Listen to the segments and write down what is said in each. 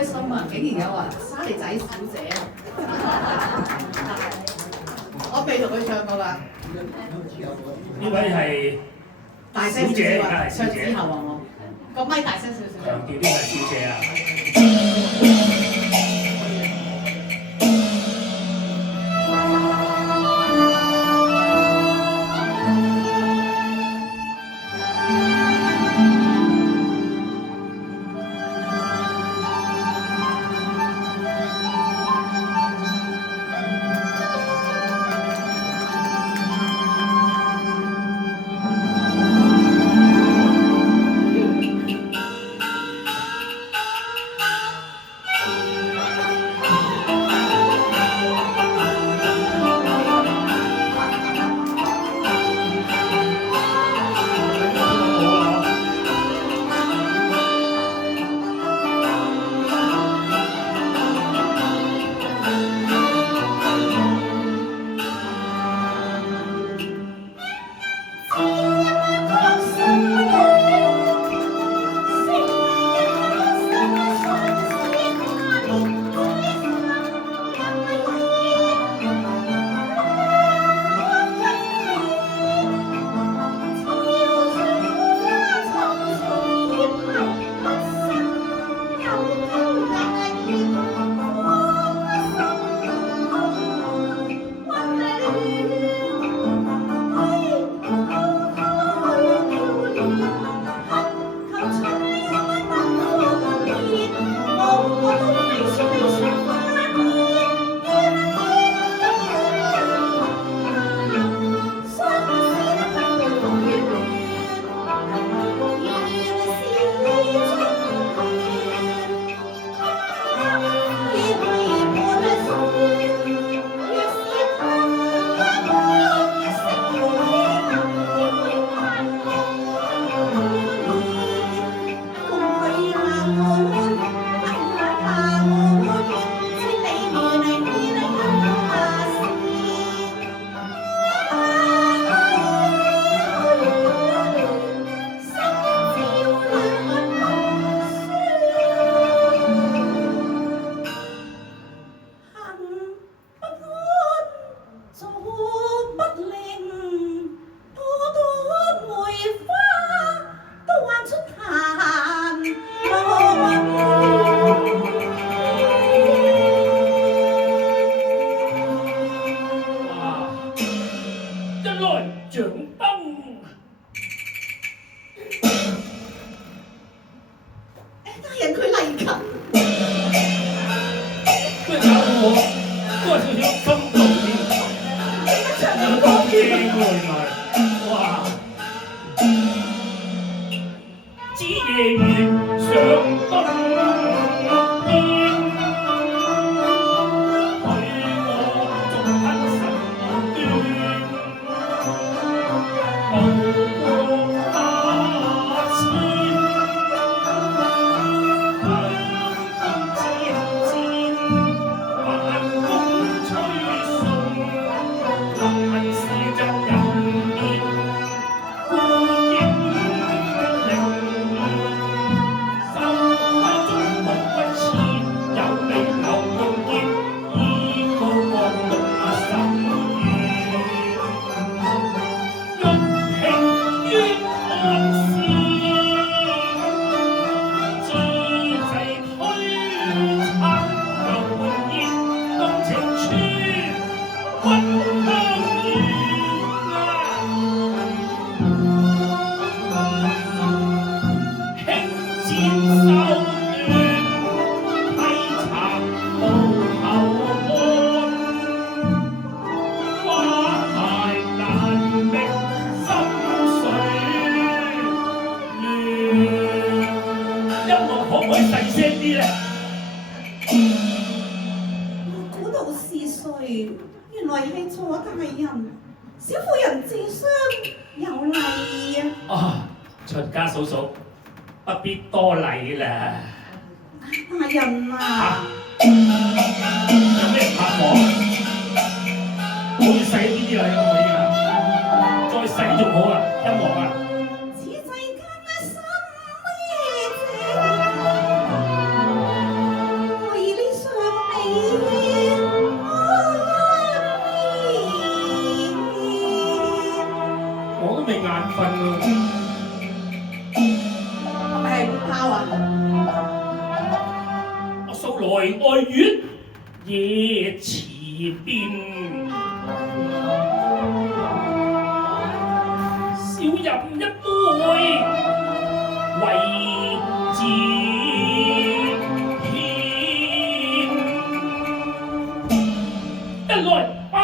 開心啊！竟然有啊，沙利仔小姐啊！我未同佢唱過㗎。呢位係大聲小姐，少少啊！小姐。唱之後啊，我個咪大聲少少。強調呢個係小姐啊！來愛月夜池邊，少飲一杯為自獻，一來拜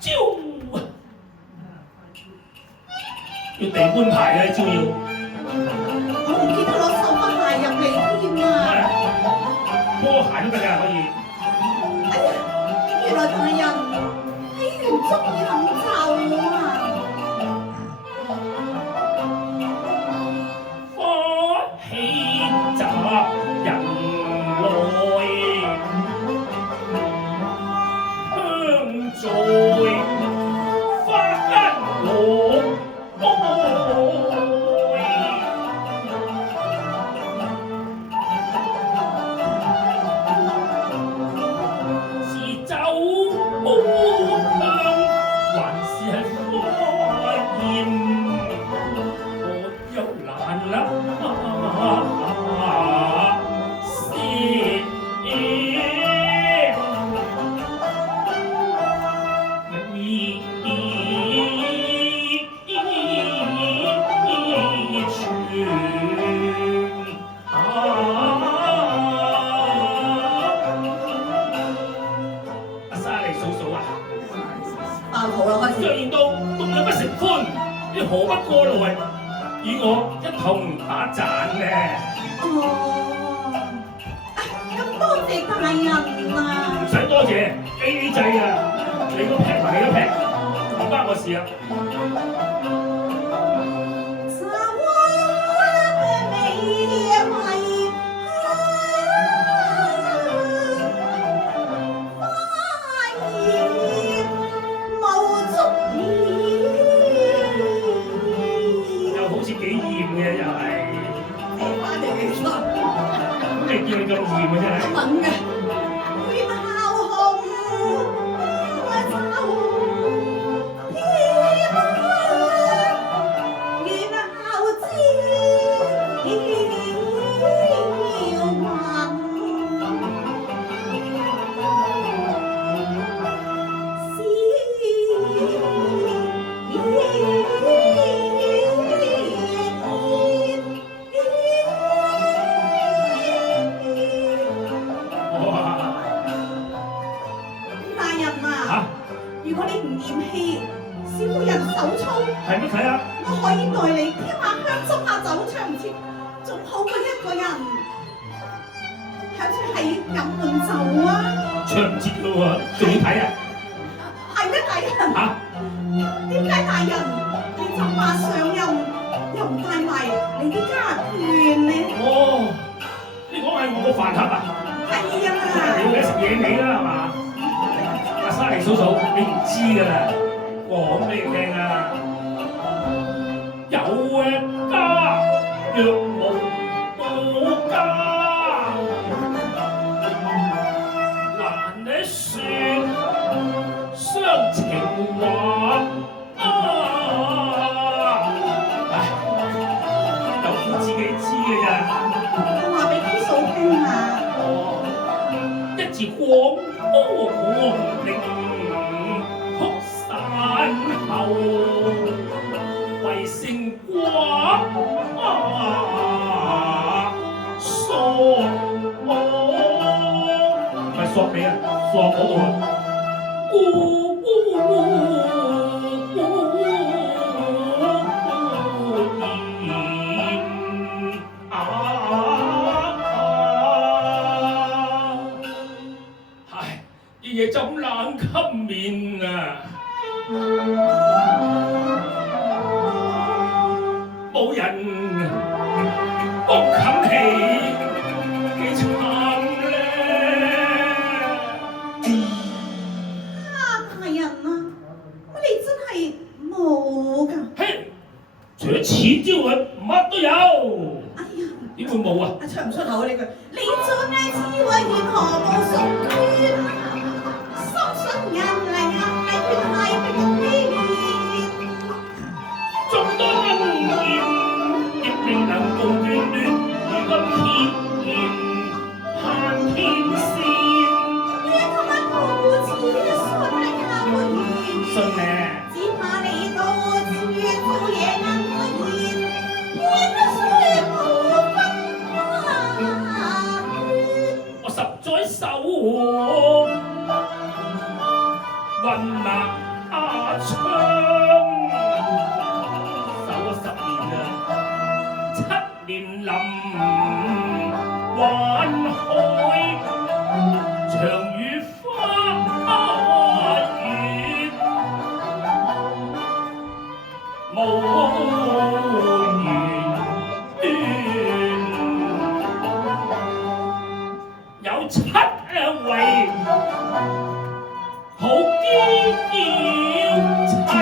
招，要地官牌嘅招要。我唔記得攞手筆鞋入嚟添啊！波鞋都得㗎，可以。哎呀，原來大人係唔中意飲酒啊！花喜雜人來，香在花間落愛。是酒香，還是係花豔？我又難啦，阿莎莉嫂嫂啊！爆肚啦開始。若然到獨有不成歡，你何不過來與我一同打盞呢？哦，咁多謝大人啊！唔使多謝 AA 制啊！你個劈埋你個劈，唔關我事啊！又好似幾厭嘅又係，翻嚟嘅真係咁你叫你咁厭嘅真係。敏嘅。願孝紅就天願孝子大人啊！如果你唔嫌棄小婦人手粗，係乜睇啊？我可以代你添下香斟下酒，長節仲好過一個人。響住係飲悶酒啊！長節嘅喎，仲要睇啊？係咩大人？嚇！點解大人你就話上任又唔帶埋你啲家眷呢？哦，你講係我個飯盒啊？係你啊！而家食野味啦係嘛？阿莎莉嫂嫂，你唔知㗎啦，講俾你聽啊！有嘅家，若無家，難得説雙情話唉，有苦自己知嘅咋。我話俾啲嫂聽下。一字廣陵哭散後，為勝寡索唔係索你啊，索嗰度啊，唉，啲嘢就咁冷吸面啊！冇人幫冚起，幾慘咧！大人啊，乜你真係冇㗎？嘿，除咗錢之外，乜都有。哎呀，點會冇啊？出唔出口啊呢句？你做愛智慧緣何無屬權？深信人嚟愛權係不必眾多恩怨，亦未能共斷斷，如今血緣限天線。10載手，雲拿槍，守咗10年啦，7年臨環海，長如花月，無言斷。有7位好基要妻。哎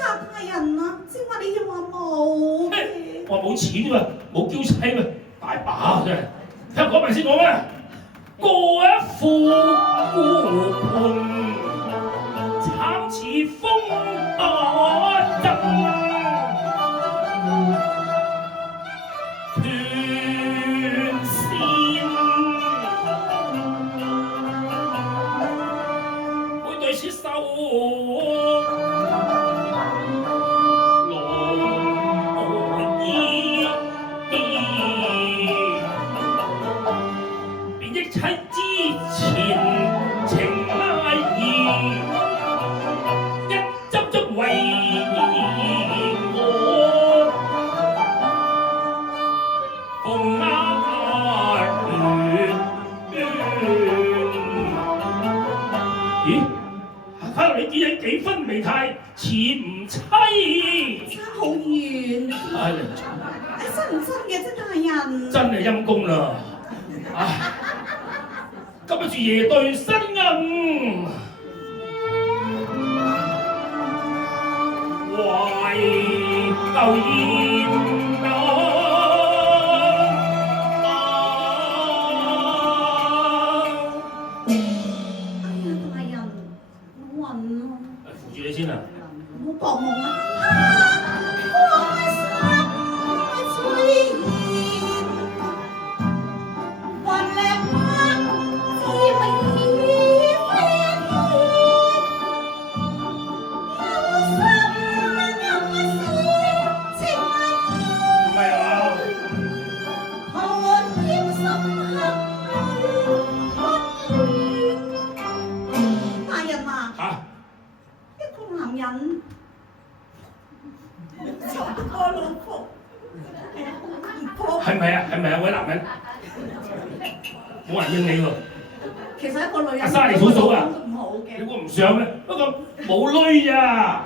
呀，大人啊，正話你要話冇嘅。我話冇錢啫嘛，冇嬌妻嘛，大把真係。聽我講埋先講咩？過一副孤盤，慘似風打陣，斷線。每對是手羅衣，便憶妻之前情拉意，一執執為我逢咦？睇落你啲嘢幾分未太似唔妻？差好遠。唉，真唔真嘅啫，大人？真係陰公啦！唉，今日住夜對新恩，懷舊煙啊！大人，我暈啊！扶住你先啊！唔好搏夢啊！開心催煙，雲靚黑，滋味飛天，有心有事情唔係啊！寒煙深刻大人啊！嚇！一個男人十個老婆，係咪啊？係咪啊？位男人冇人應你喎！其實一個女人阿莎莉嫂嫂啊都唔好嘅。你估唔上咩？不過冇女啊！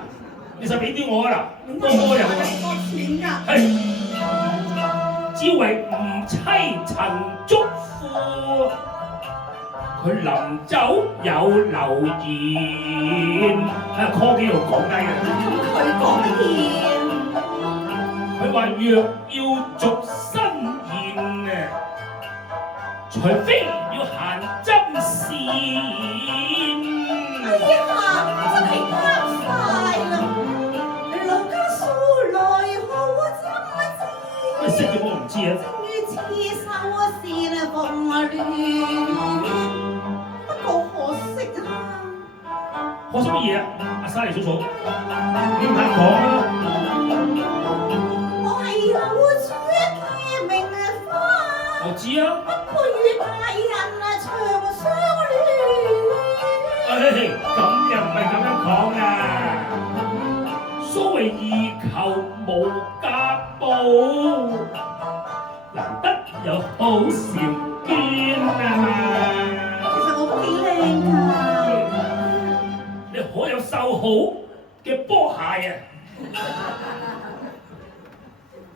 你實俾啲我啊嗱，多有啊！多錢㗎？係，只為吳妻曾囑咐，佢臨走有留言，call 機度講低嘅。佢講嘢。佢話若要續新宴啊，除非要行針線。哎呀，真係啱晒啦！老家數來好針你識嘅我唔知啊。正於刺繡線鳳亂，不過可惜啊！可惜乜嘢啊？阿莎莉嫂嫂，你唔肯講啊？我係有主嘅名花，我知啊。不配與大人長相戀。唉，咁又唔係咁樣講啊！所謂意求無價寶，難得有好韶娟啊嘛！其實我都幾靚㗎。你可有繡好嘅波鞋啊？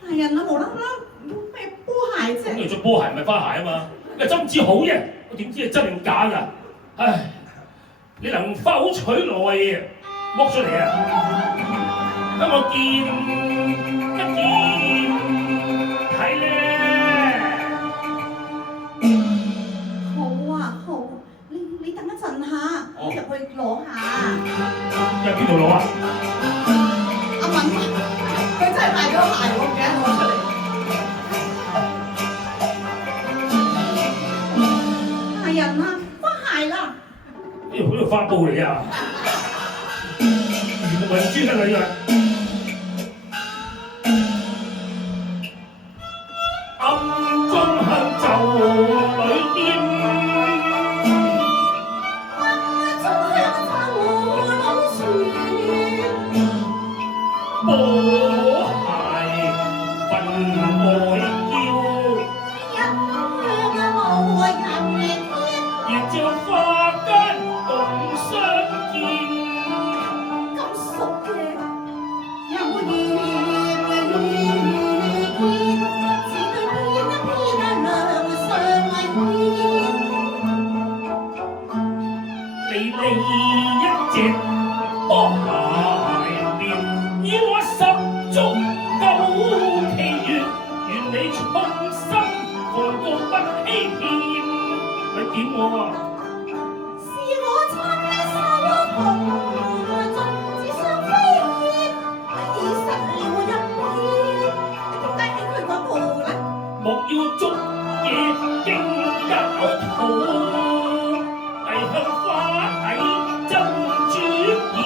大人啊，無啦啦咩波鞋啫？咁你着波鞋唔係花鞋啊嘛？你真唔知好啫，我點知係真定假㗎？唉，你能否取來剝出嚟啊？等我見一見睇咧。好啊，好，你等一陣下，我入去攞下。入邊度攞啊？阿敏，佢真係賣咗鞋，我唔記得攞出嚟。大人啊，花鞋啦！呢度花布嚟啊！原來係專登嚟㗎。暗中向袖裏掂。一隻波鞋面，以我十足夠奇緣，願你衷心奉告不欺騙。咪點我啊？是我親手奉盡，只想飛燕，已失了一邊。點解喺佢嗰度咧？莫要捉嘢驚搞肚，遞向花底斟煮鹽，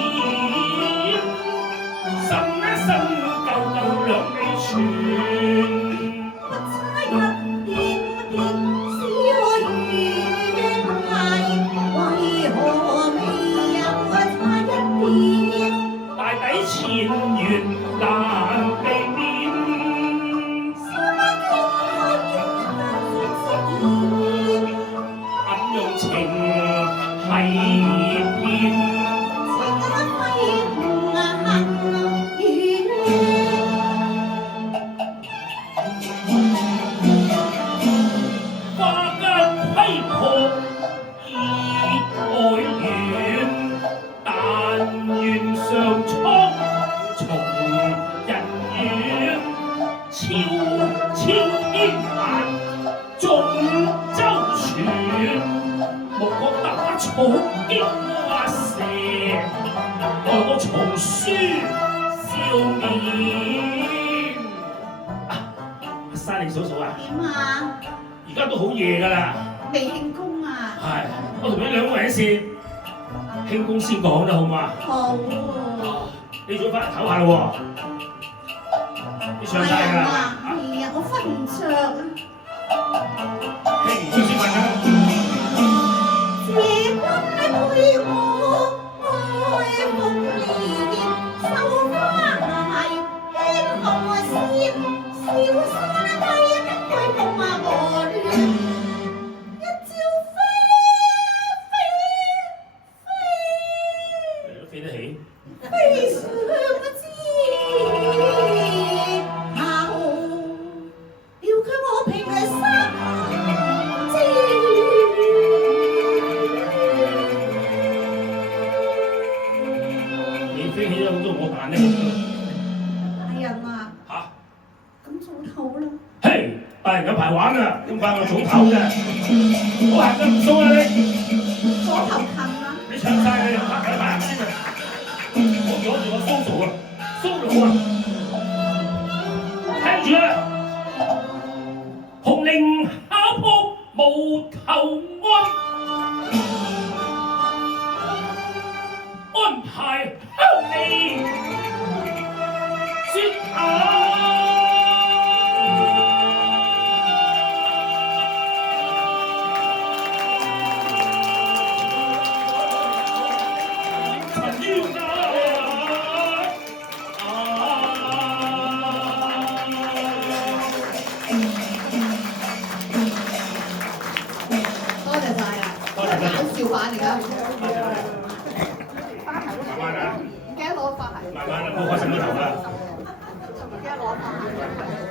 呻一呻夠兩味全。不差一點點小緣係，為何未有差一點？大抵前緣難避免，暗用情係騙。花間規破意愛緣，但願上蒼從人願，超天眼眾周全，莫覺打草驚蛙蛇，待我重書笑面。莎莉嫂嫂啊！點啊？而家都好夜㗎啦，未慶功啊？係，我同你兩個人先，慶功先講啦，好嘛？好。你早翻嚟唞下咯喎，你上晒㗎啦。係啊，我瞓唔着啊。慶唔出先瞓㗎。謝君陪我愛鳳蓮，繡花鞋，輕紅線，小山梯，開風馬和亂，一朝飛得起。飛上枝頭，撩卻我平生知。你飛起咗好多我扮呢？大人啊，嚇！咁早唞啦。嘿，大人有排玩啊，咁快我早唞啫。好行得唔鬆啊你？左頭近啦。你唱晒你又拍緊大人先啊！我阻住我蘇嫂啊，蘇佬啊，聽住啦！紅菱巧撲無頭安排鄉里説下。多謝晒啊！搞笑版而家。慢慢啊，唔記得攞花鞋。慢慢啊，好開心啲頭啦。唔記得攞花鞋。